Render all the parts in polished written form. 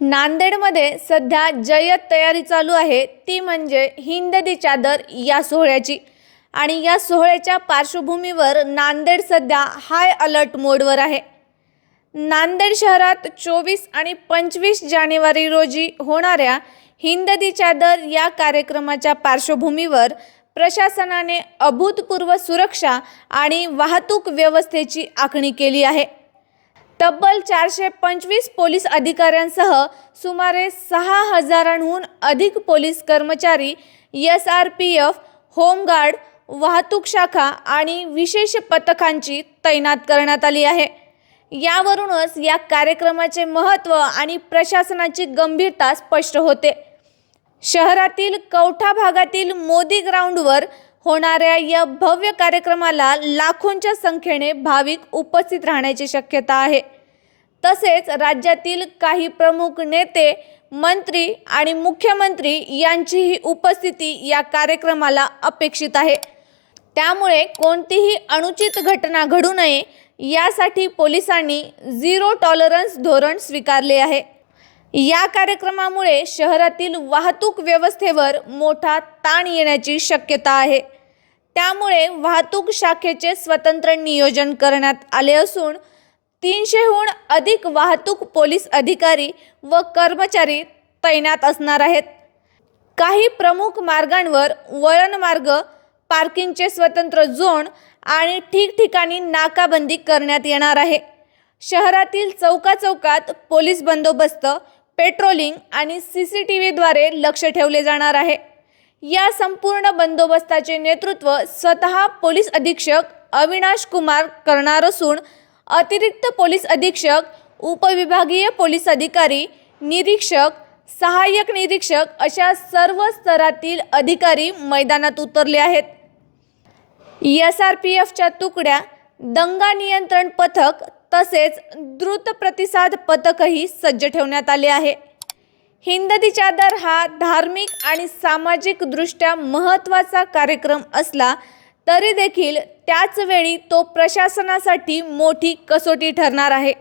नांदेडमध्ये सध्या जय्यत तयारी चालू आहे, ती म्हणजे हिंद दी चादर या सोहळ्याची। आणि या सोहळ्याच्या पार्श्वभूमीवर नांदेड सध्या हाय अलर्ट मोडवर आहे। नांदेड शहरात 24 आणि 25 जानेवारी रोजी होणाऱ्या हिंद दी चादर या कार्यक्रमाच्या पार्श्वभूमीवर प्रशासनाने अभूतपूर्व सुरक्षा आणि वाहतूक व्यवस्थेची आखणी केली आहे। तब्बल 425 पोलीस अधिकाऱ्यांसह सुमारे 6000हून अधिक पोलीस कर्मचारी, SRPF, होमगार्ड, वाहतूक शाखा आणि विशेष पथकांची तैनात करण्यात आली आहे। यावरूनच या कार्यक्रमाचे महत्त्व आणि प्रशासनाची गंभीरता स्पष्ट होते। शहरातील कौठा भागातील मोदी ग्राउंडवर होणाऱ्या या भव्य कार्यक्रमाला लाखोंच्या संख्येने भाविक उपस्थित राहण्याची शक्यता आहे। तसेच राज्यातील काही प्रमुख नेते, मंत्री आणि मुख्यमंत्री यांचीही उपस्थिती या कार्यक्रमाला अपेक्षित आहे। त्यामुळे कोणतीही अनुचित घटना घडू नये यासाठी पोलिसांनी झिरो टॉलरन्स धोरण स्वीकारले आहे। या कार्यक्रमामुळे शहरातील वाहतूक व्यवस्थेवर मोठा ताण येण्याची शक्यता आहे। त्यामुळे वाहतूक शाखेचे स्वतंत्र नियोजन करण्यात आले असून 300हून अधिक वाहतूक पोलीस अधिकारी व कर्मचारी तैनात असणार आहेत। काही प्रमुख मार्गांवर वळण मार्ग, पार्किंगचे स्वतंत्र झोन आणि ठिकठिकाणी नाकाबंदी करण्यात येणार आहे। शहरातील चौकाचौकात पोलीस बंदोबस्त, पेट्रोलिंग आणि CCTVद्वारे लक्ष ठेवले जाणार आहे। या संपूर्ण बंदोबस्ताचे नेतृत्व स्वतः पोलीस अधीक्षक अविनाश कुमार करणार असून अतिरिक्त पोलीस अधीक्षक, उपविभागीय पोलीस अधिकारी, निरीक्षक, सहाय्यक निरीक्षक अशा सर्व स्तरातील अधिकारी मैदानात उतरले आहेत। SRPFच्या तुकड्या, दंगा नियंत्रण पथक तसेच द्रुत प्रतिसाद पथकही सज्ज ठेवण्यात आले आहे। हिंद दी चादर हा धार्मिक आणि सामाजिक दृष्ट्या महत्त्वाचा कार्यक्रम असला तरी देखील त्याच वेळी तो प्रशासनासाठी मोठी कसोटी ठरणार आहे।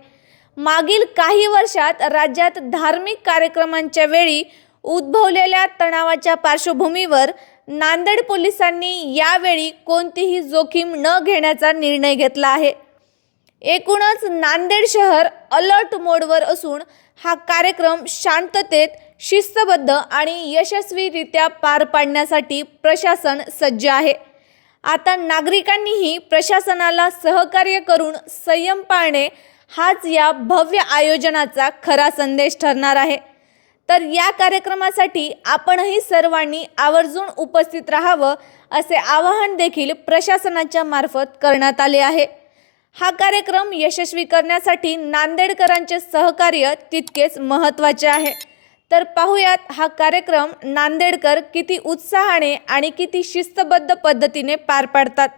मागील काही वर्षात राज्यात धार्मिक कार्यक्रमांच्या वेळी उद्भवलेल्या तणावाच्या पार्श्वभूमीवर नांदेड पोलिसांनी यावेळी कोणतीही जोखीम न घेण्याचा निर्णय घेतला आहे। एकूणच नांदेड शहर अलर्ट मोडवर असून हा कार्यक्रम शांततेत, शिस्तबद्ध आणि यशस्वीरित्या पार पाडण्यासाठी प्रशासन सज्ज आहे। आता नागरिकांनीही प्रशासनाला सहकार्य करून संयम पाळणे हाच या भव्य आयोजनाचा खरा संदेश ठरणार आहे। तर या कार्यक्रमासाठी आपणही सर्वांनी आवर्जून उपस्थित राहावं असे आवाहन देखील प्रशासनाच्या मार्फत करण्यात आले आहे। हा कार्यक्रम यशस्वी करण्यासाठी नांदेडकरांचे सहकार्य तितकेच महत्त्वाचे आहे। तर पाहूयात हा कार्यक्रम नांदेडकर किती उत्साहाने आणि किती शिस्तबद्ध पद्धतीने पार पाडतात।